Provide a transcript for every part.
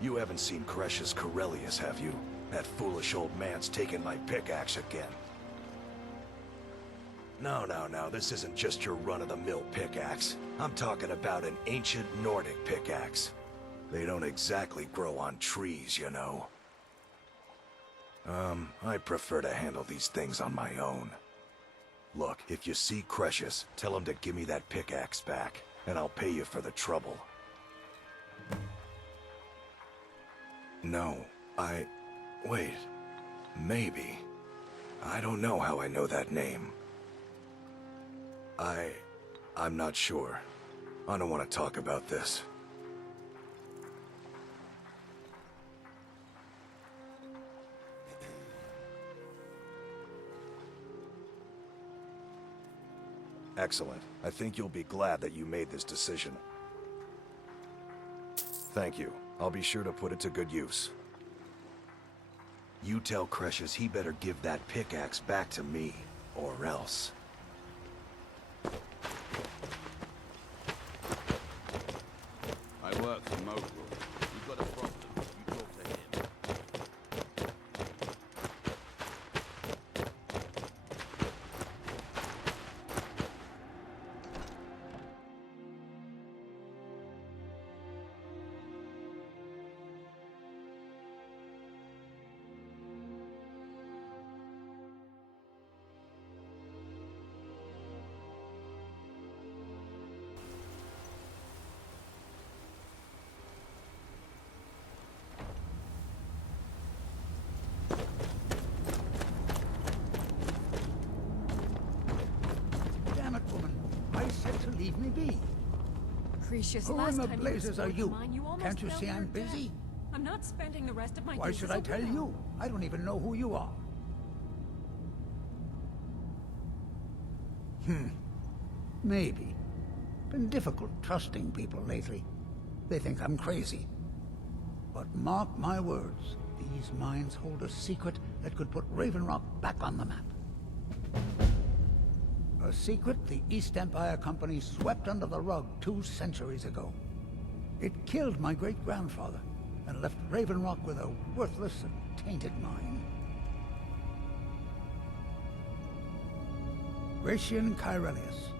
You haven't seen Kresh's Corellius, have you? That foolish old man's taken my pickaxe again. No, this isn't just your run-of-the-mill pickaxe. I'm talking about an ancient Nordic pickaxe. They don't exactly grow on trees, you know. I prefer to handle these things on my own. Look, if you see Kreshus, tell him to give me that pickaxe back, and I'll pay you for the trouble. No, wait. Maybe. I don't know how I know that name. I'm not sure. I don't want to talk about this. Excellent. I think you'll be glad that you made this decision. Thank you. I'll be sure to put it to good use. You tell Kreshus he better give that pickaxe back to me, or else. I work for Mogul. You've got a problem. You talk to him. Damn it, woman. I said to leave me be. Precious, Who last in the time blazes are you? almost Can't you fell see to I'm your death. busy? I'm not spending the rest of my Why days should as I a tell widow. you? I don't even know who you are. Maybe. Been difficult trusting people lately. They think I'm crazy. But mark my words, these mines hold a secret that could put Raven Rock back on the map. A secret the East Empire Company swept under the rug 2 centuries ago. It killed my great-grandfather and left Raven Rock with a worthless and tainted mine. Gratian Kyrelius.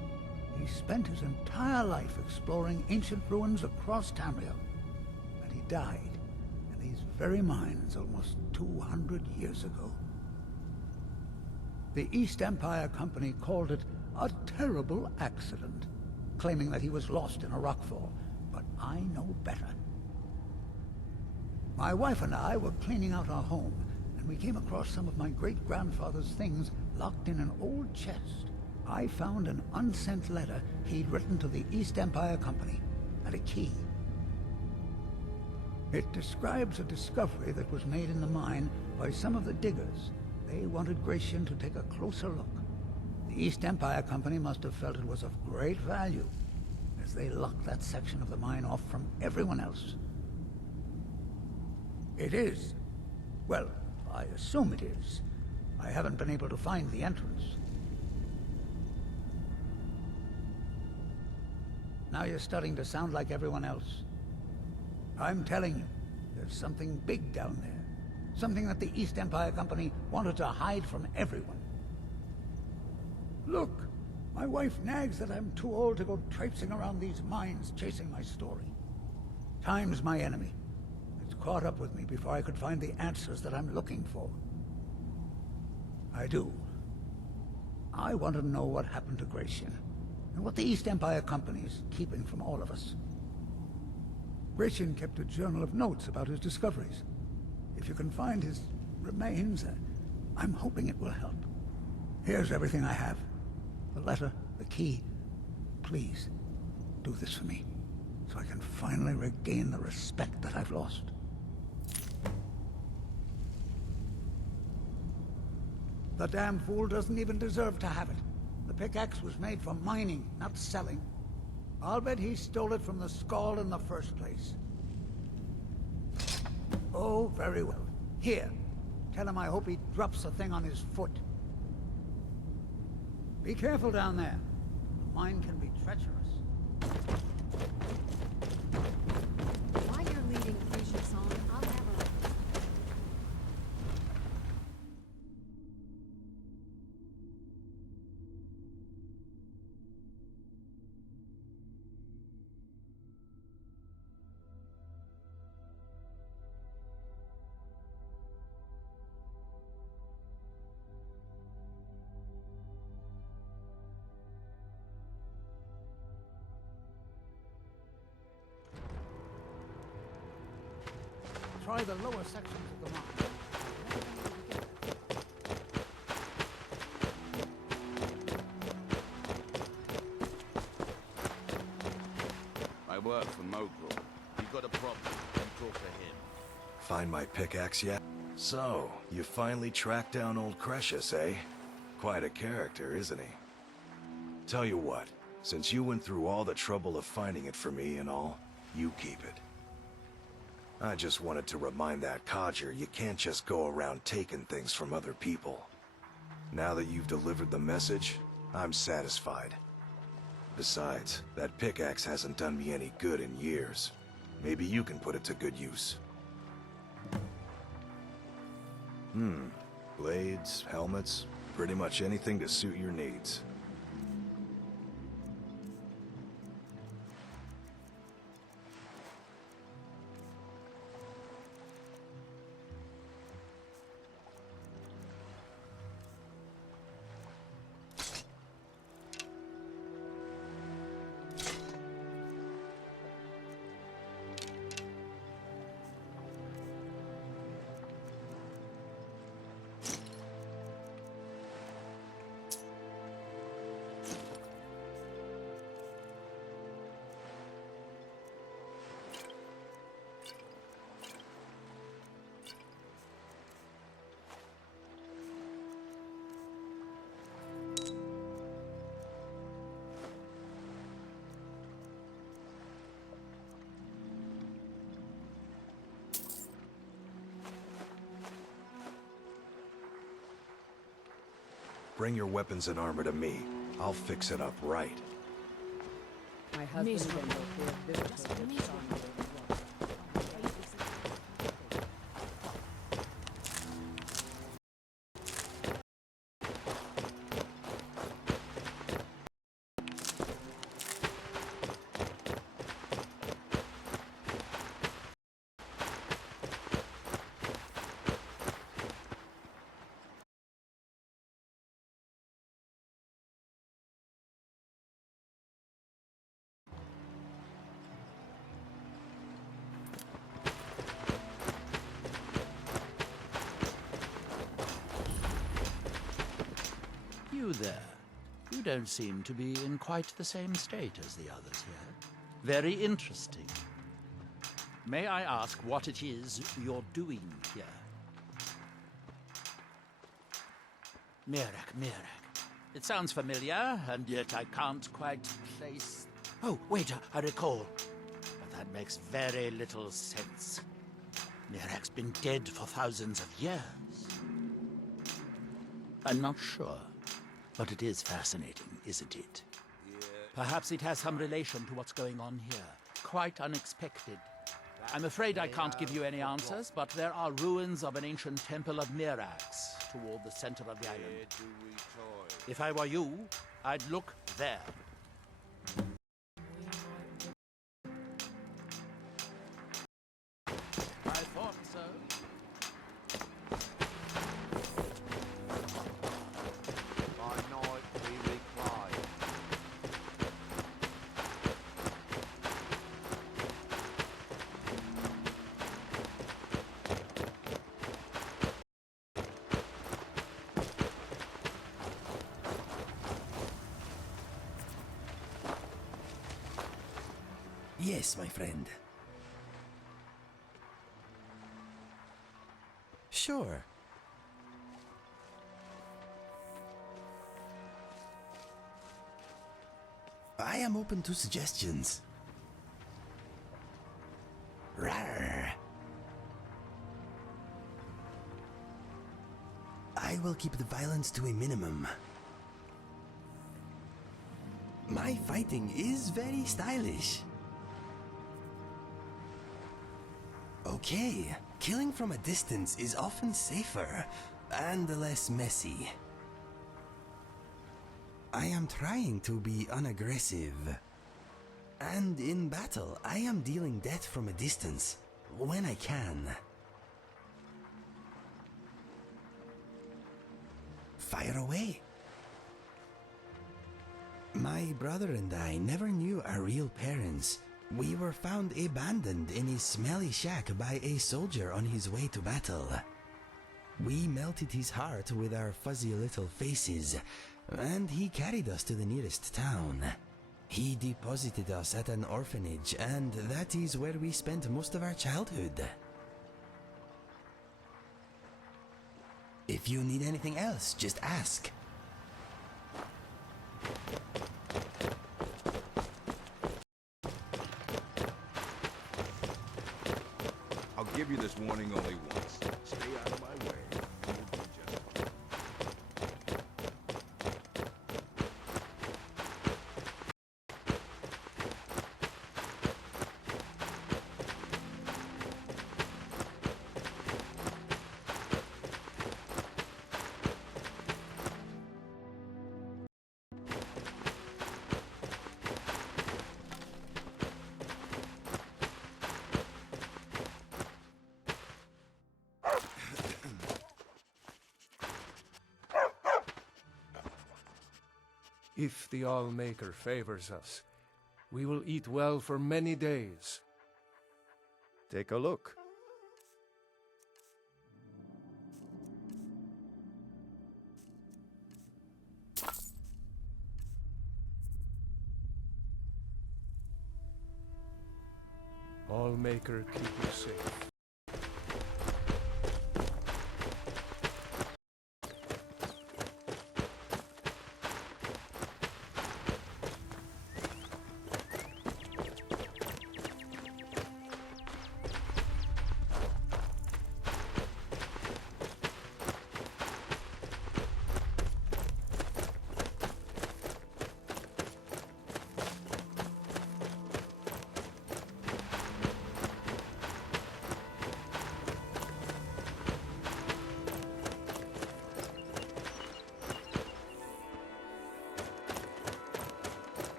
He spent his entire life exploring ancient ruins across Tamriel. And he died in these very mines almost 200 years ago. The East Empire Company called it a terrible accident, claiming that he was lost in a rockfall, but I know better. My wife and I were cleaning out our home, and we came across some of my great-grandfather's things locked in an old chest. I found an unsent letter he'd written to the East Empire Company, and a key. It describes a discovery that was made in the mine by some of the diggers. They wanted Gratian to take a closer look. The East Empire Company must have felt it was of great value, as they locked that section of the mine off from everyone else. It is. Well, I assume it is. I haven't been able to find the entrance. Now you're starting to sound like everyone else. I'm telling you, there's something big down there. Something that the East Empire Company wanted to hide from everyone. Look, my wife nags that I'm too old to go traipsing around these mines chasing my story. Time's my enemy. It's caught up with me before I could find the answers that I'm looking for. I do. I want to know what happened to Gratian, and what the East Empire Company is keeping from all of us. Gratian kept a journal of notes about his discoveries. If you can find his remains, I'm hoping it will help. Here's everything I have. The letter, the key. Please, do this for me, so I can finally regain the respect that I've lost. The damn fool doesn't even deserve to have it. The pickaxe was made for mining, not selling. I'll bet he stole it from the Skald in the first place. Oh, very well. Here, tell him I hope he drops the thing on his foot. Be careful down there. The mine can be treacherous. Why you're leading Precious on try the lower sections of the mine. I work for Mogul. You've got a problem, you talk to him. Find my pickaxe yet? So, you finally tracked down old Cretius, eh? Quite a character, isn't he? Tell you what, since you went through all the trouble of finding it for me and all, you keep it. I just wanted to remind that codger you can't just go around taking things from other people. Now that you've delivered the message, I'm satisfied. Besides, that pickaxe hasn't done me any good in years. Maybe you can put it to good use. Blades, helmets, pretty much anything to suit your needs. Bring your weapons and armor to me. I'll fix it up right. My husband Miserable. and local visitors Just at miserable. You there. You don't seem to be in quite the same state as the others here. Very interesting. May I ask what it is you're doing here? Mirak. It sounds familiar, and yet I can't quite place... Oh, wait, I recall. But that makes very little sense. Mirak's been dead for thousands of years. I'm not sure. But it is fascinating, isn't it? Yeah. Perhaps it has some relation to what's going on here. Quite unexpected. I'm afraid I can't give you any answers, but there are ruins of an ancient temple of Mirax toward the center of the Where island. do we toy? If I were you, I'd look there. I thought so. By night we recline. Yes, my friend. Sure. I am open to suggestions. Rawr. I will keep the violence to a minimum. My fighting is very stylish. Okay, killing from a distance is often safer and less messy. I am trying to be unaggressive. And in battle, I am dealing death from a distance when I can. Fire away. My brother and I never knew our real parents, We were found abandoned in a smelly shack by a soldier on his way to battle. We melted his heart with our fuzzy little faces, and he carried us to the nearest town. He deposited us at an orphanage, and that is where we spent most of our childhood. If you need anything else, just ask. I'll give you this warning only once. Stay out of my way. You'll do just fine. If the Allmaker favors us, we will eat well for many days. Take a look. Allmaker keep you safe.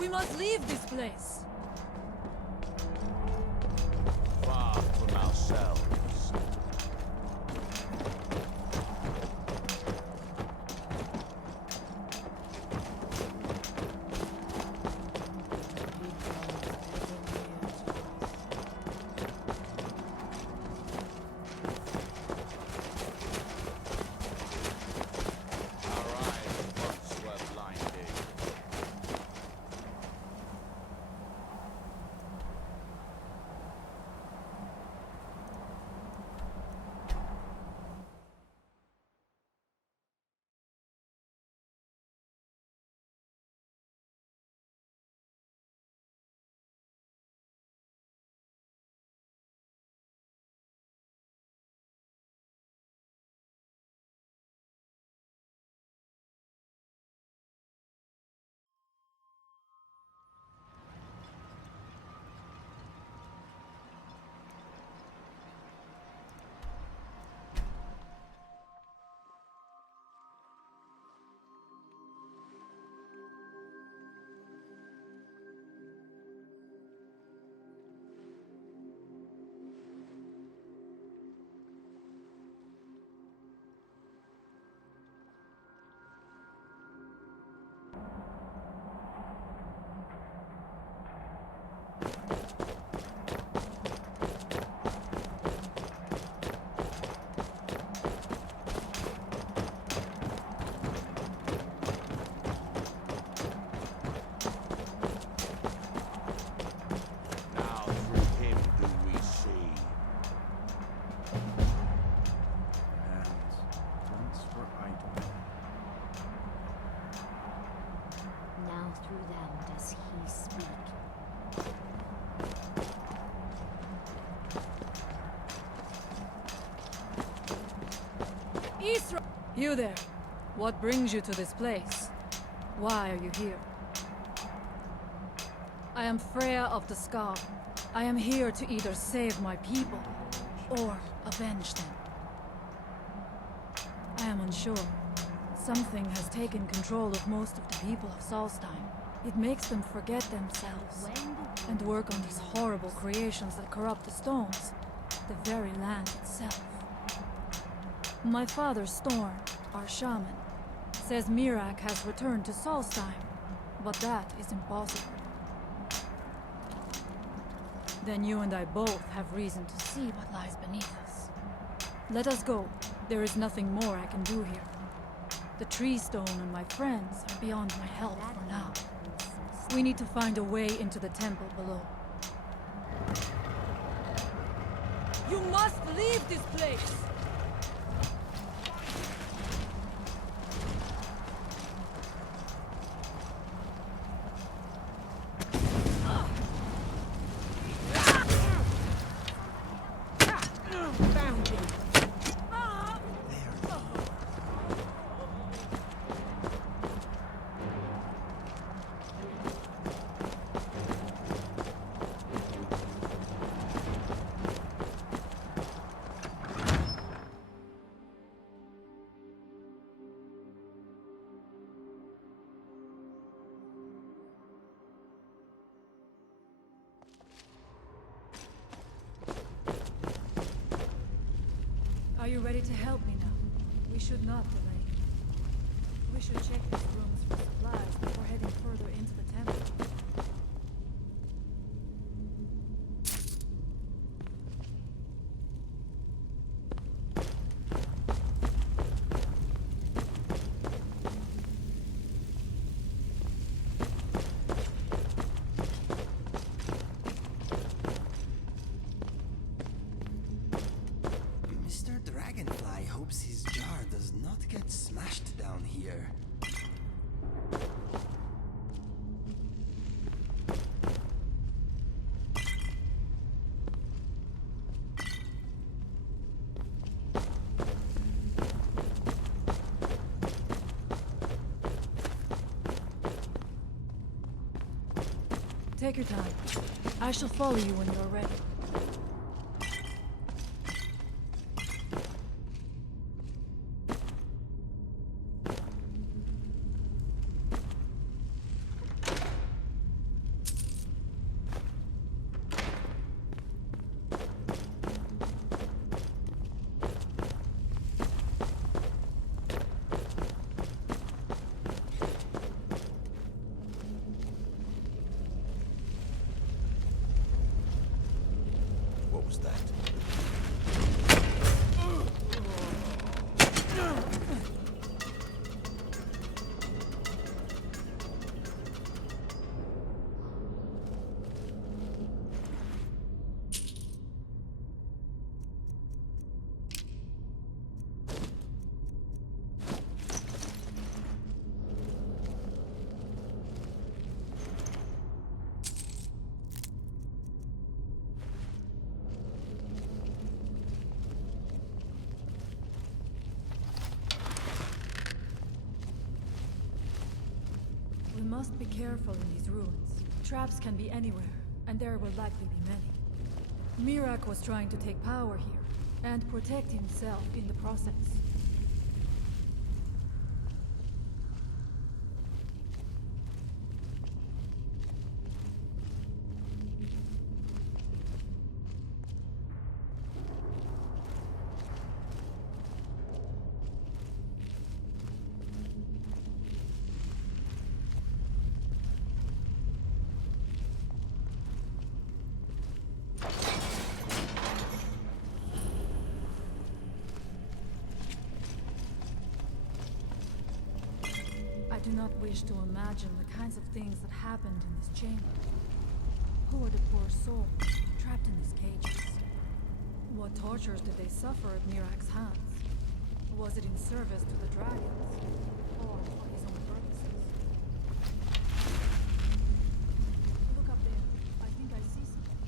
We must leave this place. Far from ourselves. Our eyes once were blinded. Israel! You there. What brings you to this place? Why are you here? I am Freya of the Scar. I am here to either save my people or avenge them. I am unsure. Something has taken control of most of the people of Solstheim. It makes them forget themselves and work on these horrible creations that corrupt the stones, the very land itself. My father, Storm, our shaman, says Mirak has returned to Solstheim, but that is impossible. Then you and I both have reason to see what lies beneath us. Let us go. There is nothing more I can do here. The tree stone and my friends are beyond my help for now. We need to find a way into the temple below. You must leave this place! Are you ready to help me now? We should not delay. We should check these rooms for supplies before heading further into the temple. Mr. Dragonfly hopes his jar does not get smashed down here. Take your time. I shall follow you when you're ready. What was that? We must be careful in these ruins. Traps can be anywhere, and there will likely be many. Mirak was trying to take power here, and protect himself in the process. I do not wish to imagine the kinds of things that happened in this chamber. Who are the poor souls trapped in these cages? What tortures did they suffer at Mirak's hands? Was it in service to the dragons, or for his own purposes? Look up there. I think I see something.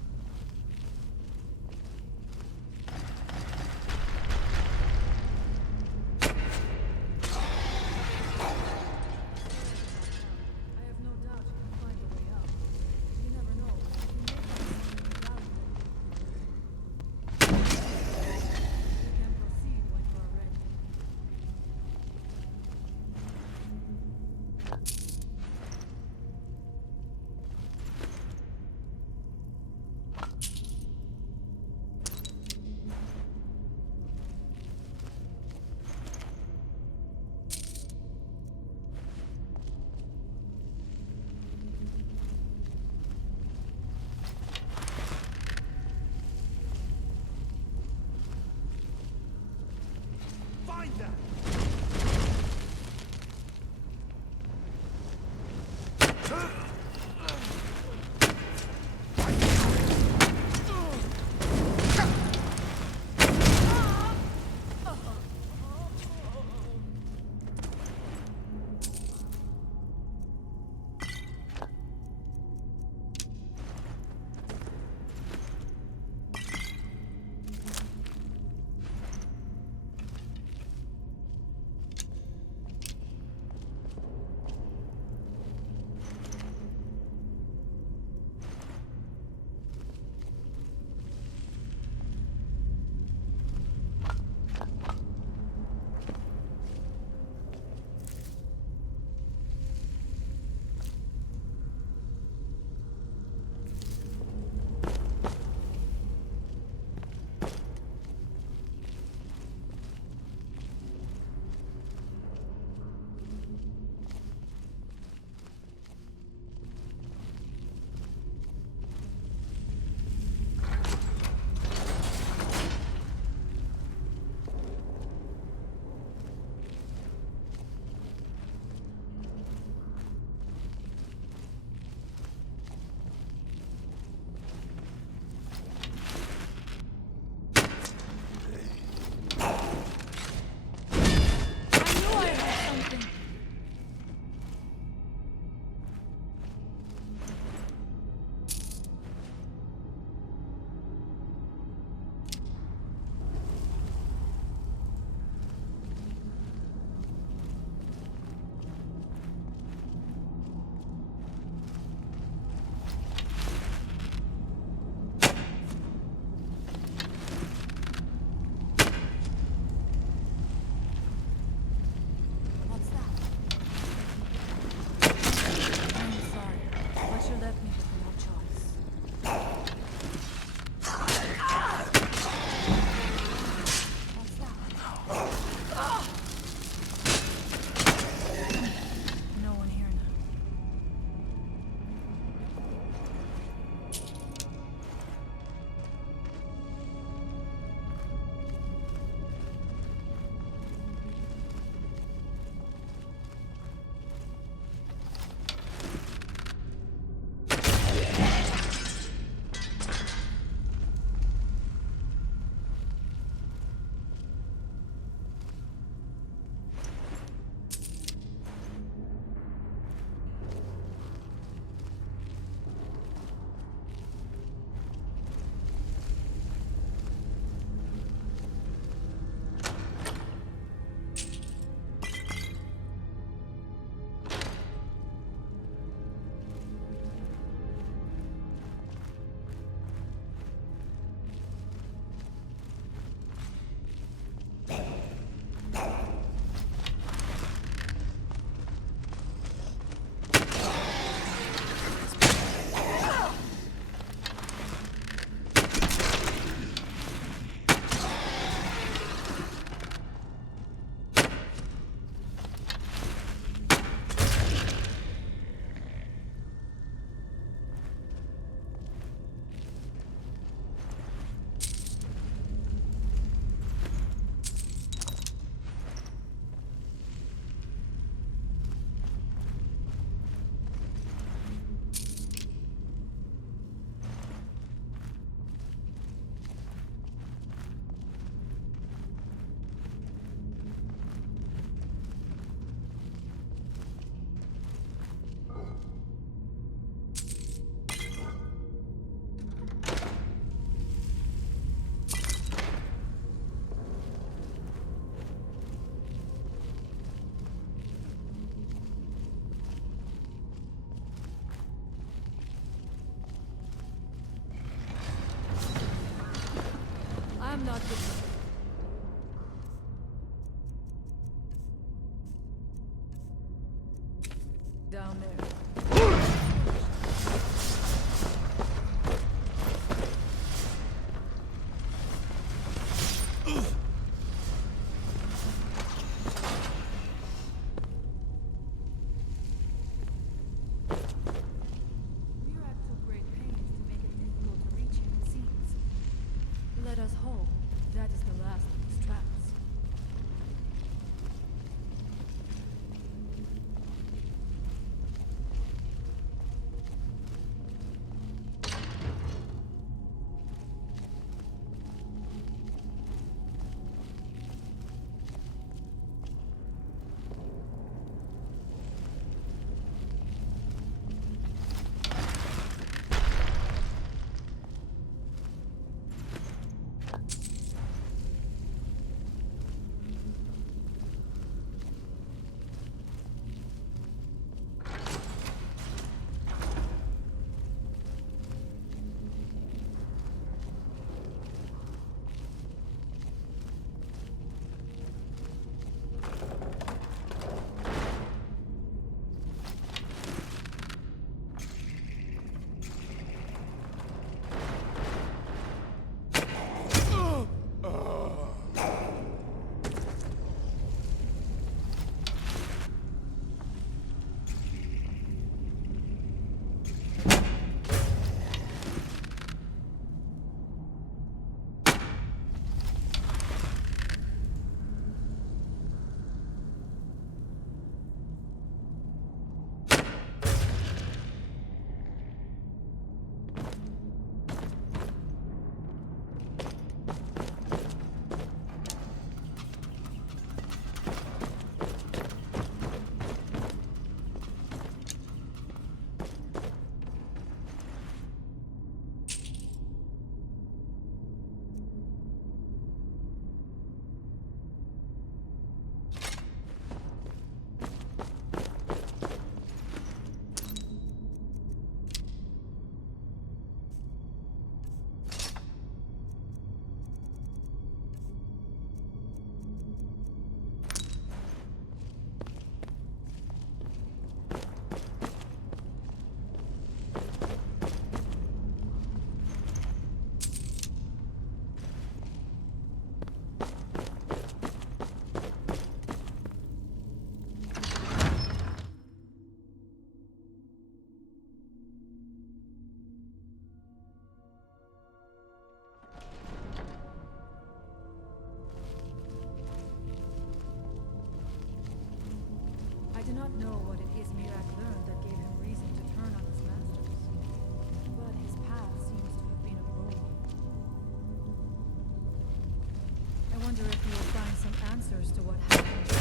answers to what happened there.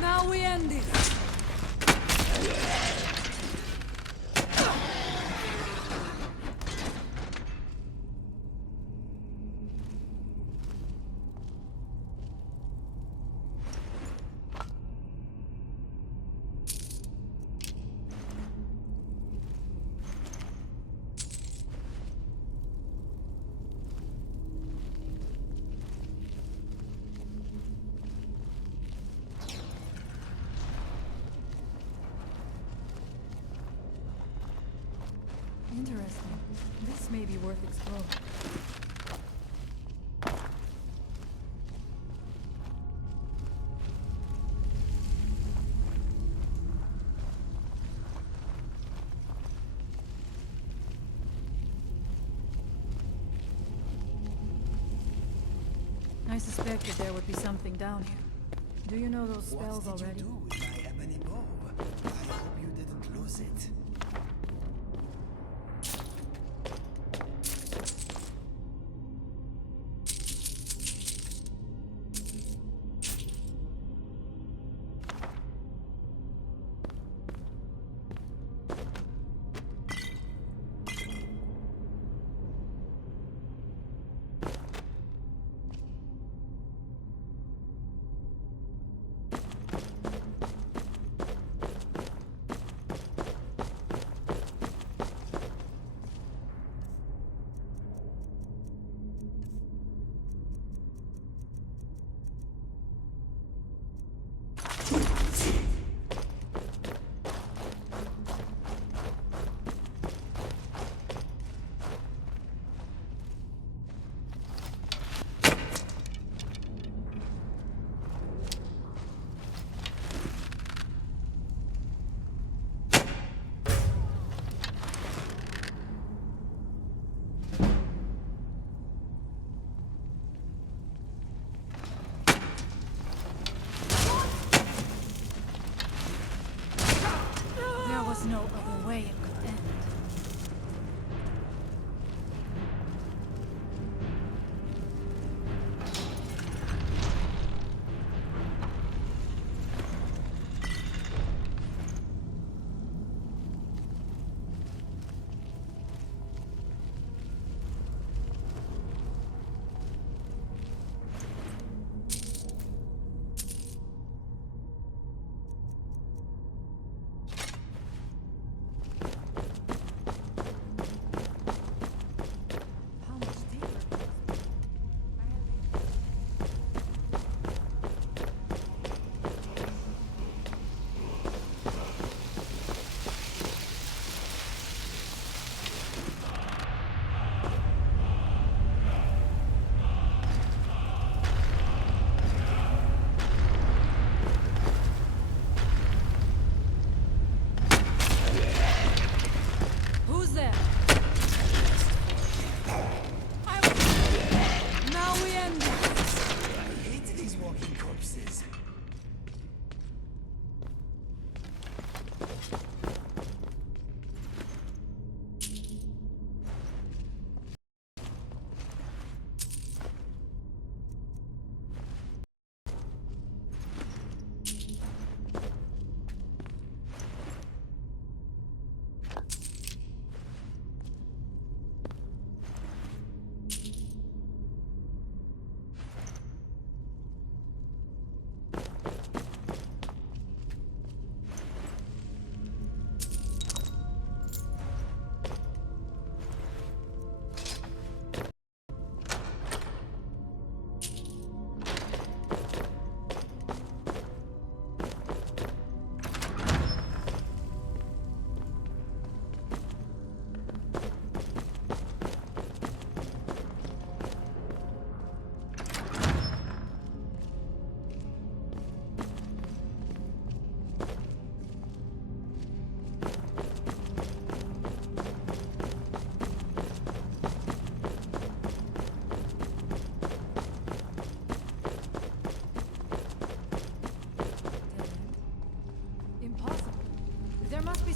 Now we end this. Interesting. This may be worth exploring. I suspected there would be something down here. Do you know those spells What did already? you do with my ebony bow? I hope you didn't lose it. No other way it could end.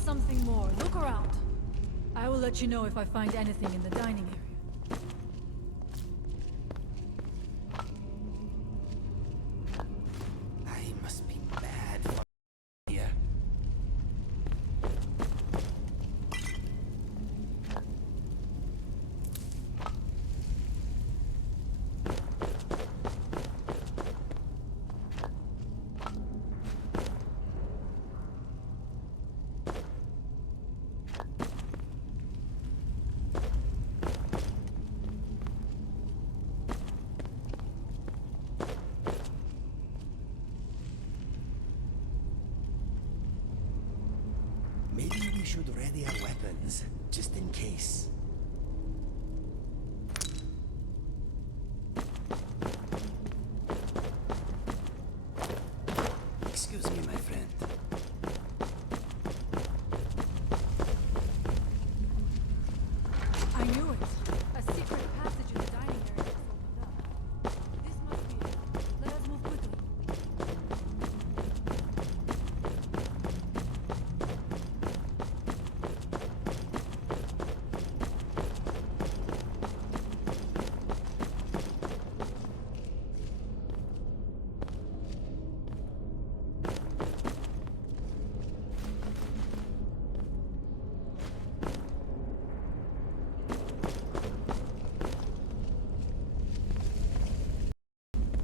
something more. Look around. I will let you know if I find anything in the dining area. I must be bad for here. Maybe we should ready our weapons, just in case. Excuse me, my friend. I knew it. A secret passage in the dining area just opened up. This must be it. Let us move quickly.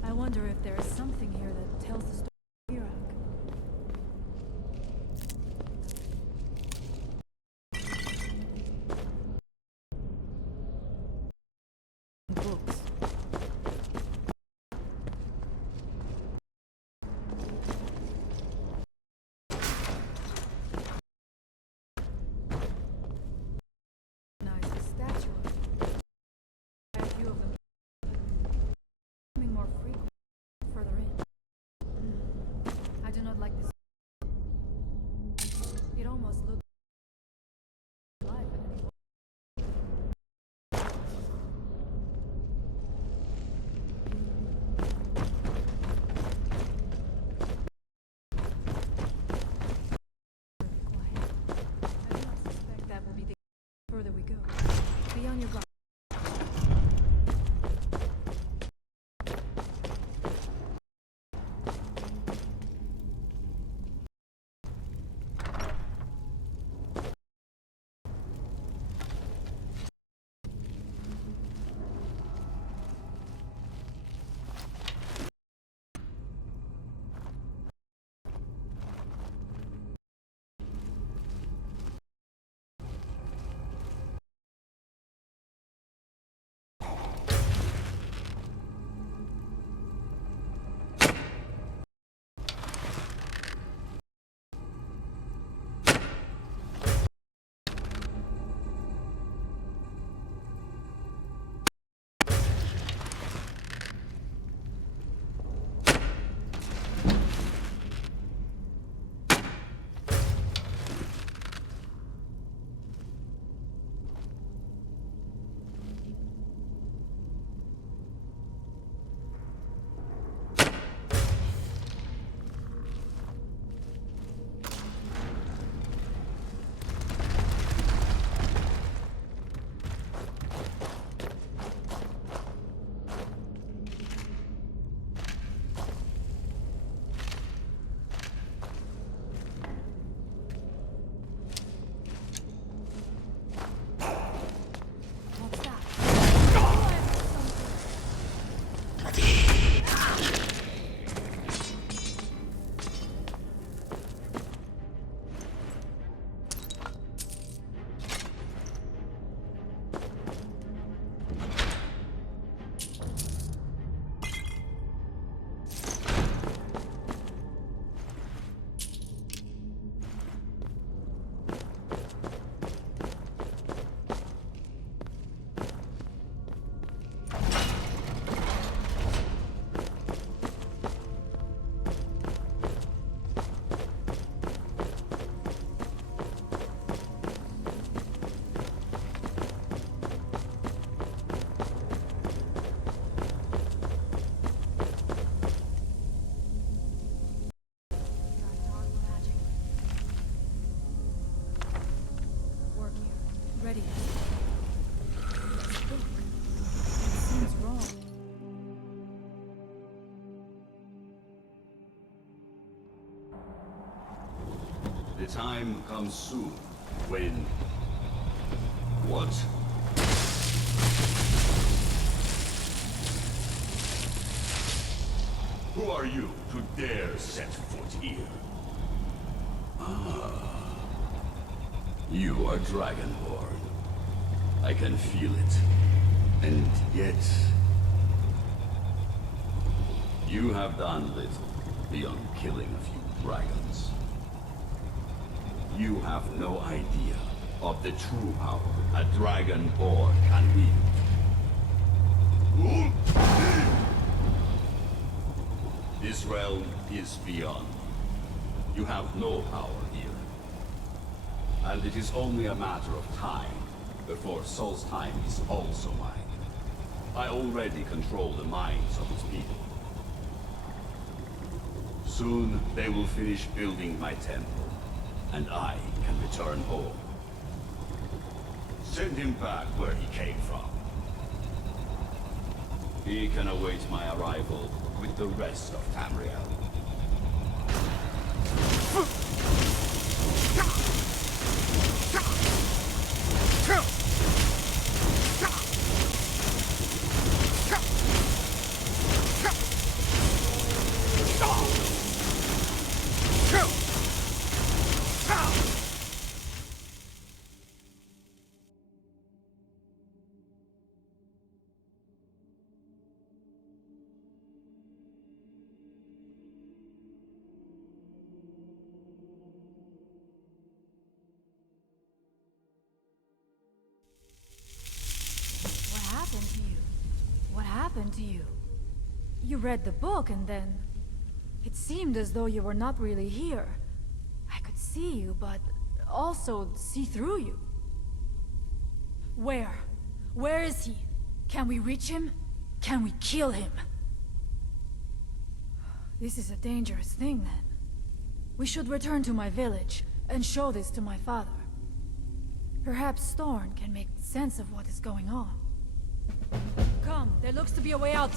I wonder if there is something here that tells the story of Iraq. Books. Nice statue. A few of them becoming more frequent further in. The time comes soon when... What? Who are you to dare set foot here? Ah. You are Dragonborn. I can feel it. And yet... You have done little beyond killing a few dragons. You have no idea of the true power a Dragonborn can wield. This realm is beyond. You have no power here. And it is only a matter of time before Solstheim is also mine. I already control the minds of its people. Soon they will finish building my temple, and I can return home. Send him back where he came from. He can await my arrival with the rest of Tamriel. To you. You read the book and then... It seemed as though you were not really here. I could see you, but also see through you. Where? Where is he? Can we reach him? Can we kill him? This is a dangerous thing then. We should return to my village and show this to my father. Perhaps Storn can make sense of what is going on. Come, there looks to be a way out.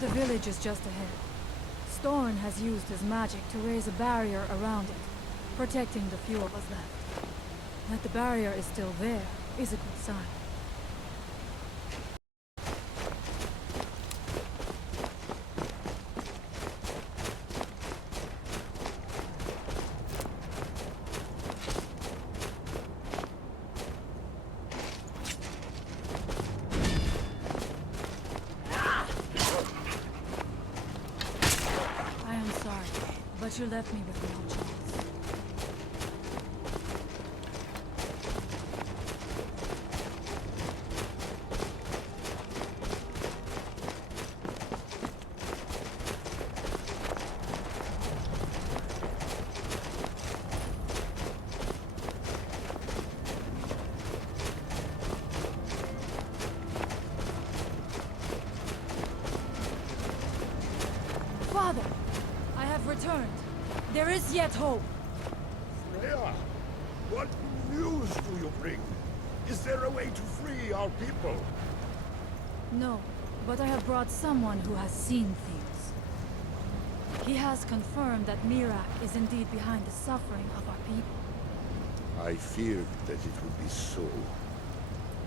The village is just ahead. Storn has used his magic to raise a barrier around it, protecting the few of us left. That the barrier is still there is a good sign. But you left me with no choice. Father, I have returned. There is yet hope. Freya, what news news do you bring? Is there a way to free our people? No, but I have brought someone who has seen things. He has confirmed that Mirak is indeed behind the suffering of our people. I feared that it would be so.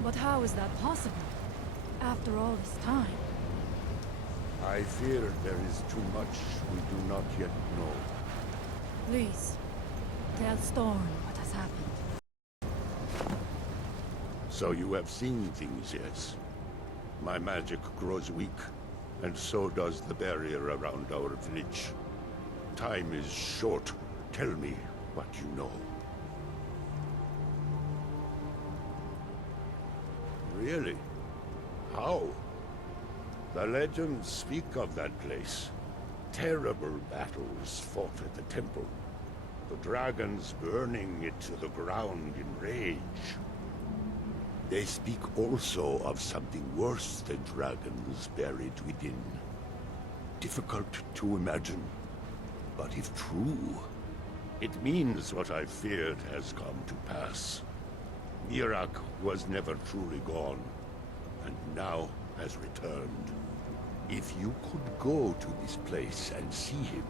But how is that possible? After all this time? I fear there is too much we do not yet know. Please, tell Storm what has happened. So you have seen things, yes? My magic grows weak, and so does the barrier around our village. Time is short. Tell me what you know. Really? How? The legends speak of that place. Terrible battles fought at the temple. The dragons burning it to the ground in rage. They speak also of something worse than dragons buried within. Difficult to imagine, but if true, it means what I feared has come to pass. Mirak was never truly gone, and now has returned. If you could go to this place and see him,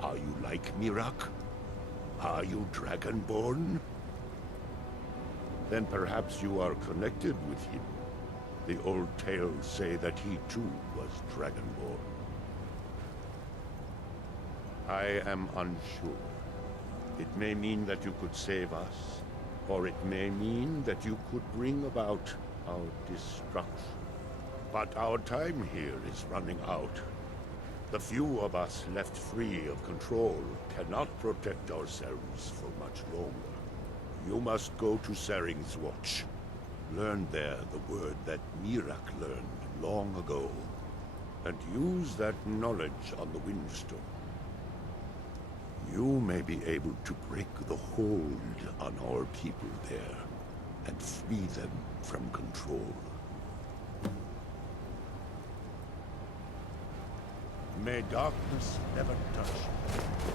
are you like Mirak? Are you Dragonborn? Then perhaps you are connected with him. The old tales say that he too was Dragonborn. I am unsure. It may mean that you could save us, or it may mean that you could bring about our destruction. But our time here is running out. The few of us left free of control cannot protect ourselves for much longer. You must go to Saring's Watch. Learn there the word that Mirak learned long ago, and use that knowledge on the Windstone. You may be able to break the hold on our people there, and free them from control. May darkness never touch you.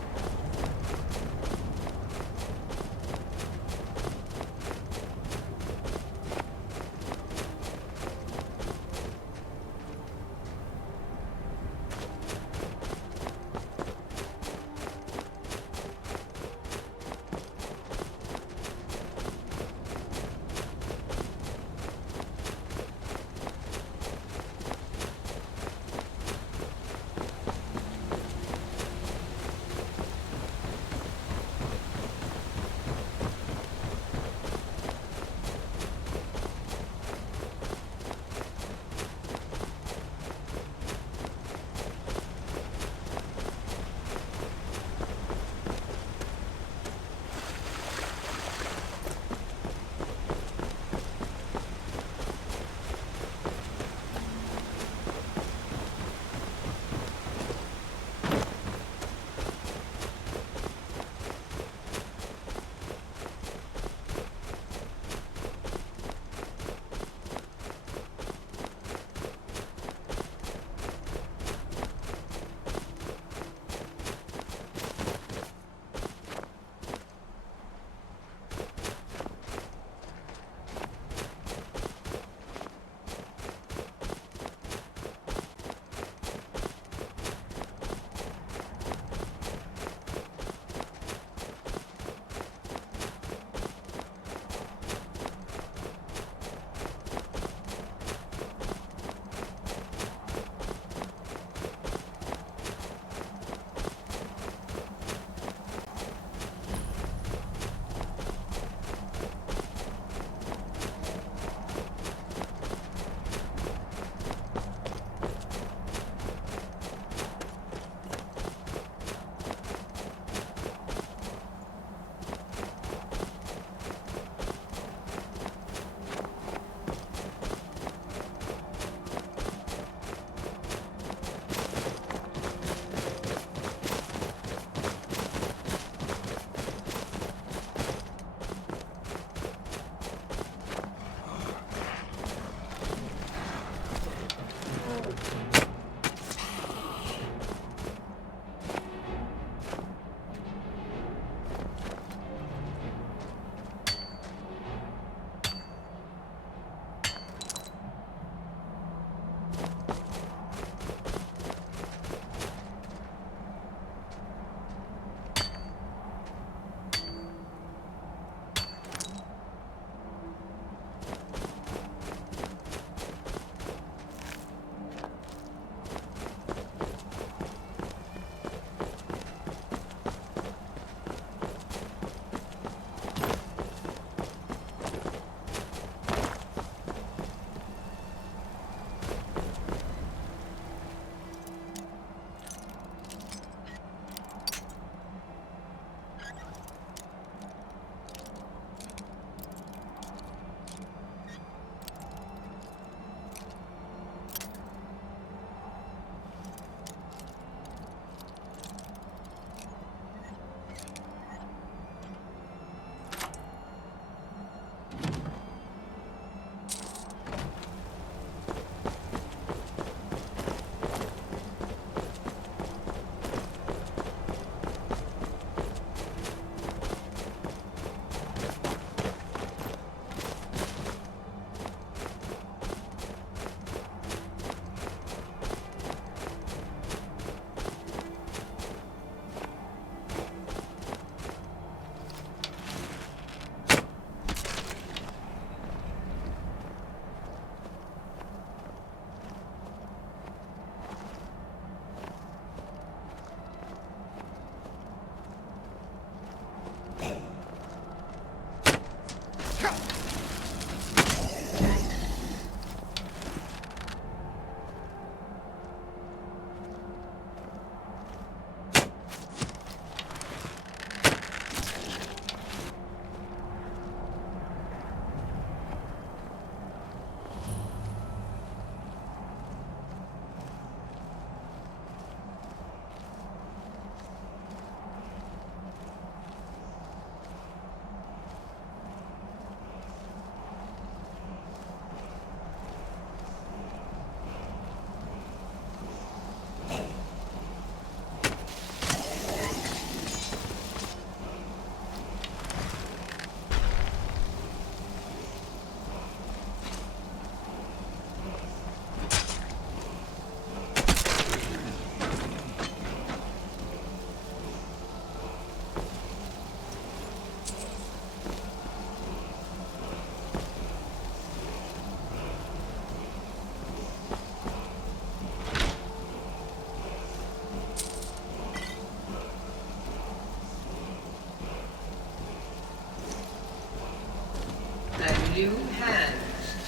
new hand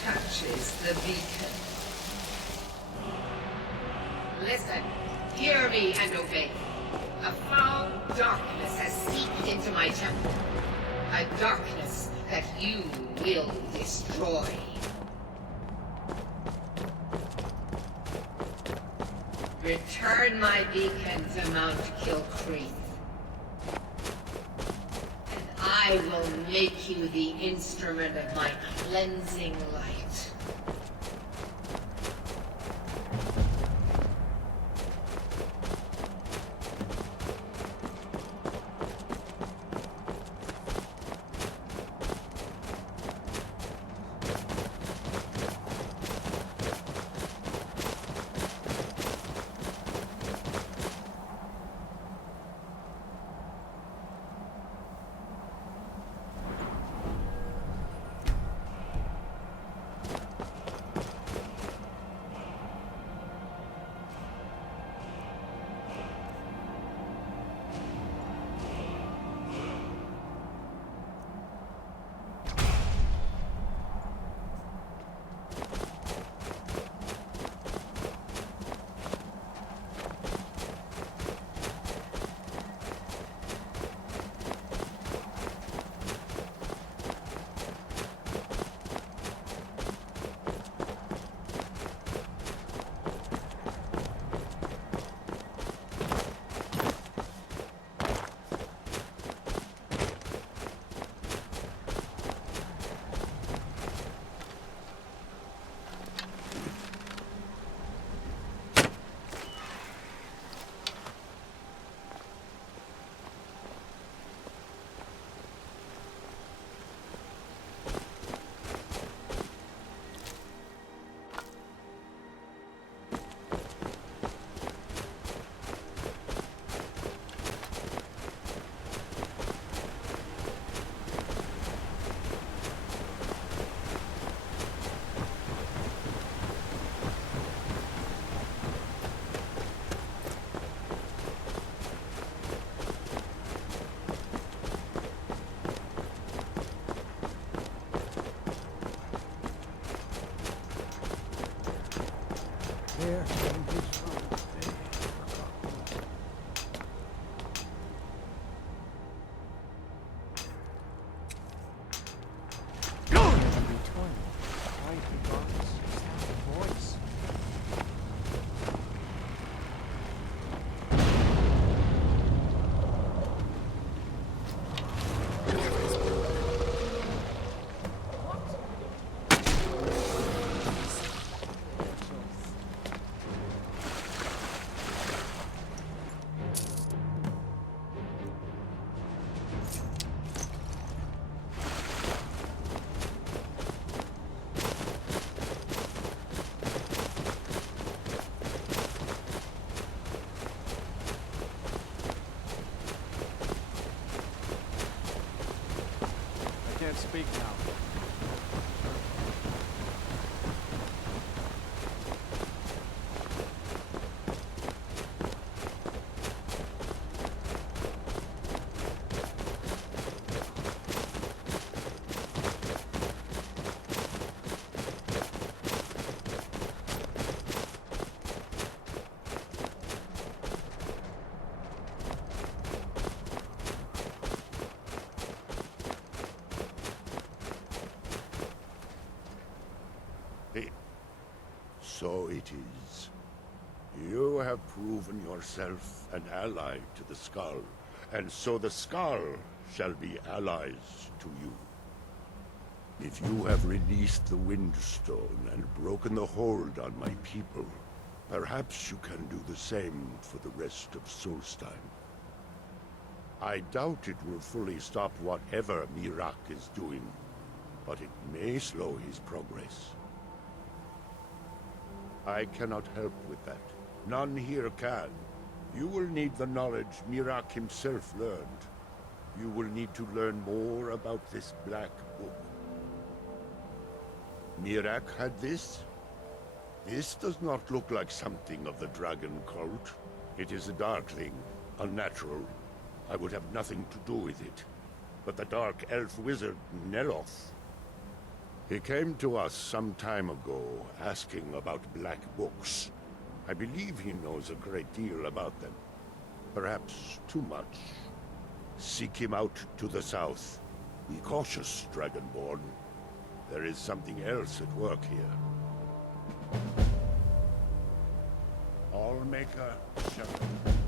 touches the beacon. Listen, hear me and obey. A foul darkness has seeped into my temple. A darkness that you will destroy. Return my beacon to Mount Kilcreath. And I will make you the instrument of my cleansing light. There came his father. Speak now. So it is. You have proven yourself an ally to the Skull, and so the Skull shall be allies to you. If you have released the Windstone and broken the hold on my people, perhaps you can do the same for the rest of Solstheim. I doubt it will fully stop whatever Miraak is doing, but it may slow his progress. I cannot help with that. None here can. You will need the knowledge Miraak himself learned. You will need to learn more about this Black Book. Miraak had this? This does not look like something of the Dragon Cult. It is a Darkling, unnatural. I would have nothing to do with it. But the Dark Elf Wizard, Neloth, He came to us some time ago, asking about black books. I believe he knows a great deal about them. Perhaps too much. Seek him out to the south. Be cautious, Dragonborn. There is something else at work here. Allmaker Shepherd.